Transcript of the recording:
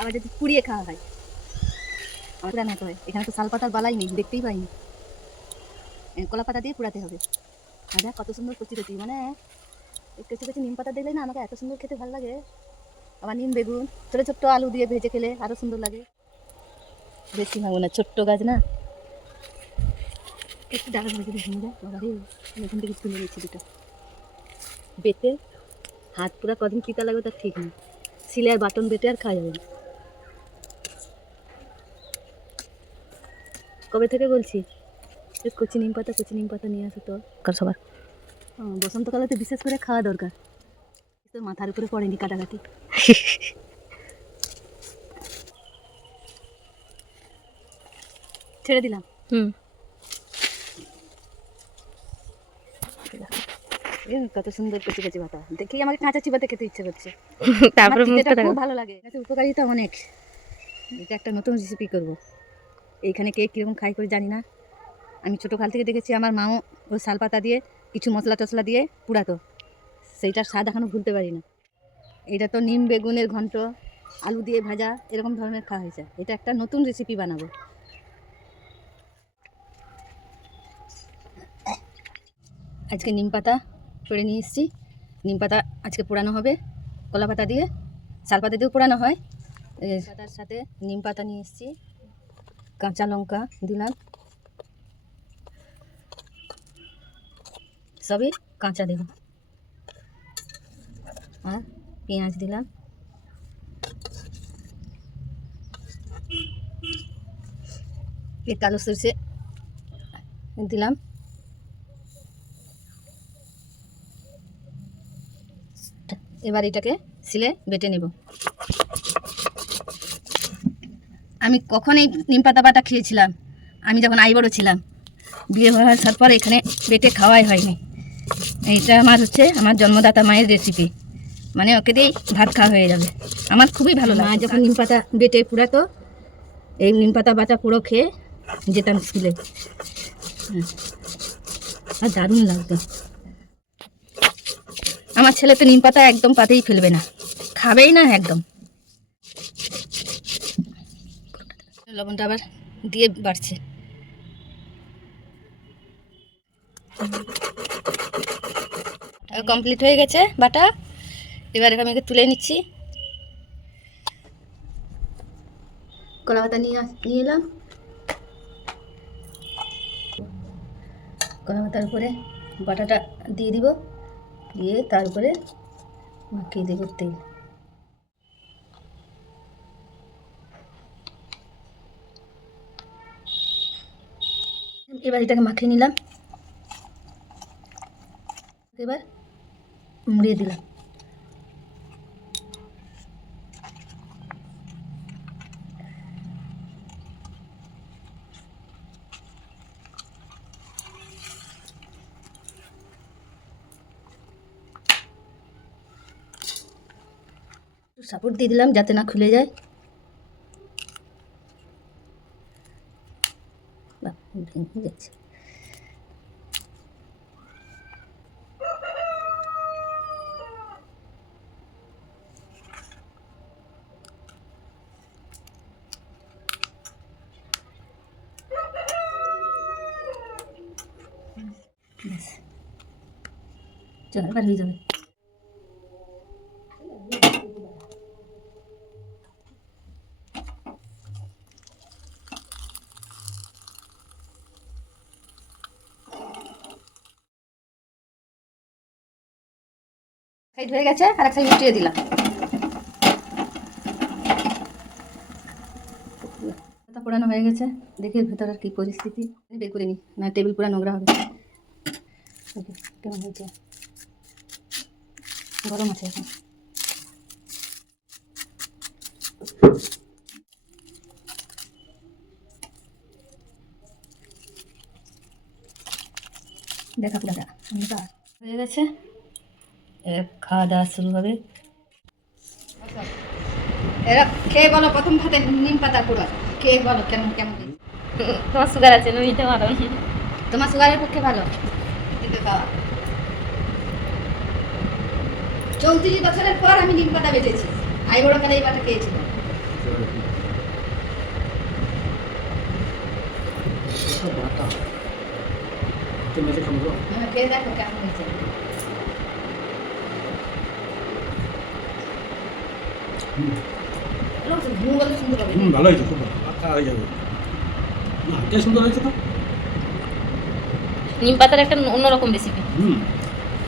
আবার যদি পুড়িয়ে খাওয়া হয় আমার রান্না হয়। এখানে তো শাল পাতার বালাই নেই, দেখতেই পাইনি। কলা পাতা দিয়ে পুড়াতে হবে। আর দেখ কত সুন্দর কচি কচি, মানে কচি কচি নিম পাতা দিলে না আমাকে এত সুন্দর খেতে ভালো লাগে। আবার নিম বেগুন ছোটো ছোট্ট আলু দিয়ে ভেজে খেলে আরও সুন্দর লাগে। বেশি ভাবো না, ছোট্ট গাছ না, একটু ডাকা ভেজে ভেঙে যায়। বাবা রে, এখান থেকে তুলে নিচ্ছি দুটো বেটে। হাত পুরা কদিন কিতা লাগবে তার ঠিক নেই। সিলে আর বাটন বেটে আর খাওয়া যাবে না। কবে থেকে বলছি কচি নিম পাতা নিয়ে আসো তো সবার। বসন্তকালে তো বিশেষ করে খাওয়া দরকার। তোর মাথার উপরে পড়েনি কাটাকাটি। ছেড়ে দিলাম। কত সুন্দর কচি কচি পাতা দেখেই আমাকে কাঁচা চিবাতে খেতে ইচ্ছে করছে। তারপরে খুব ভালো লাগে, উপকারিতা অনেক। এটা একটা নতুন রেসিপি করবো। এইখানে কে কীরকম খাই করে জানি না, আমি ছোটোকাল থেকে দেখেছি আমার মাও ওই শাল পাতা দিয়ে কিছু মশলা টশলা দিয়ে পুড়াতো, সেইটার স্বাদ এখনও ভুলতে পারি না। এটা তো নিম বেগুনের ঘন্ট, আলু দিয়ে ভাজা, এরকম ধরনের খাওয়া হয়েছে। এটা একটা নতুন রেসিপি বানাবো। আজকে নিম পাতা পেড়ে নিয়ে এসেছি। নিম পাতা আজকে পোড়ানো হবে কলা পাতা দিয়ে, শাল পাতা দিয়েও পোড়ানো হয়। পাতার সাথে নিম পাতা নিয়ে এসেছি, কাঁচা লঙ্কা দিলাম, সবই কাঁচা দেব, আর পেঁয়াজ দিলাম, কালো সরষে দিলাম, এবার এটাকে সিলে বেটে নেব। আমি কখন এই নিম পাতা বাটা খেয়েছিলাম, আমি যখন আইবড় ছিলাম। বিয়ে হওয়ার পর এখানে বেটে খাওয়াই হয়নি। এইটা আমার জন্মদাতা মায়ের রেসিপি, মানে ওকে দিয়েই ভাত খাওয়া হয়ে যাবে। আমার খুবই ভালো লাগে। মা যখন নিম পাতা বেটে পুড়াতো, এই নিম পাতা বাটা পুরো খেয়ে যেতাম স্কুলে, আর দারুণ লাগতো। আমার ছেলে তো নিম পাতা একদম পাতেই ফেলবে না, খাবেই না একদম। লবণটা আবার দিয়ে বাড়ছে। কমপ্লিট হয়ে গেছে বাটা। এবার আমি তুলে নিচ্ছি। কলা পাতা নিয়ে এলাম, কলা পাতার উপরে বাটাটা দিয়ে দিব, দিয়ে তার উপরে মাখিয়ে দেবো তেল। এবার এটাকে মাখিয়ে নিলাম, এবার মুড়িয়ে দিলাম। সাপোর্ট দিয়ে দিলাম যাতে না খুলে যায়। ভেঙে যাচ্ছে। চল এবার হয়ে যাবে। সাইড হয়ে গেছে, আর এক সাইড উঠিয়ে দিলাম। পাতা পোড়ানো হয়ে গেছে, দেখে ভেতরের কি পরিস্থিতি বের করে নি, না টেবিল পুরা নোংরা হবে। কেমন হয়েছে? গরম আছে এখন। দেখা পুরাটা হয়ে গেছে, খাওয়া দাওয়া শুরু হবে। এরা খেয়ে বলো প্রথম ভাতে নিম পাতা পুরো খেয়ে বলো কেমন কেমন। তোমার সুগার আছে, তুমি নিতে পারো। তোমার সুগারের পক্ষে ভালো দিতে খাওয়া। 34 বছরের পর আমি নিম পাতা বেটেছি, আইবড় কালে এই পাতা খেয়েছিলাম। তো মেজে খাবো তো। হ্যাঁ, খেয়ে দেখো কেমন হয়েছে। হুম, ঘুম বলে সুন্দর হবে। ভালো হয়েছে, খুব ভালো, আচ্ছা হয়ে যাবে। না, কে সুন্দর হয়েছে তো। নিম পাতার একটা অন্যরকম রেসিপি। হুম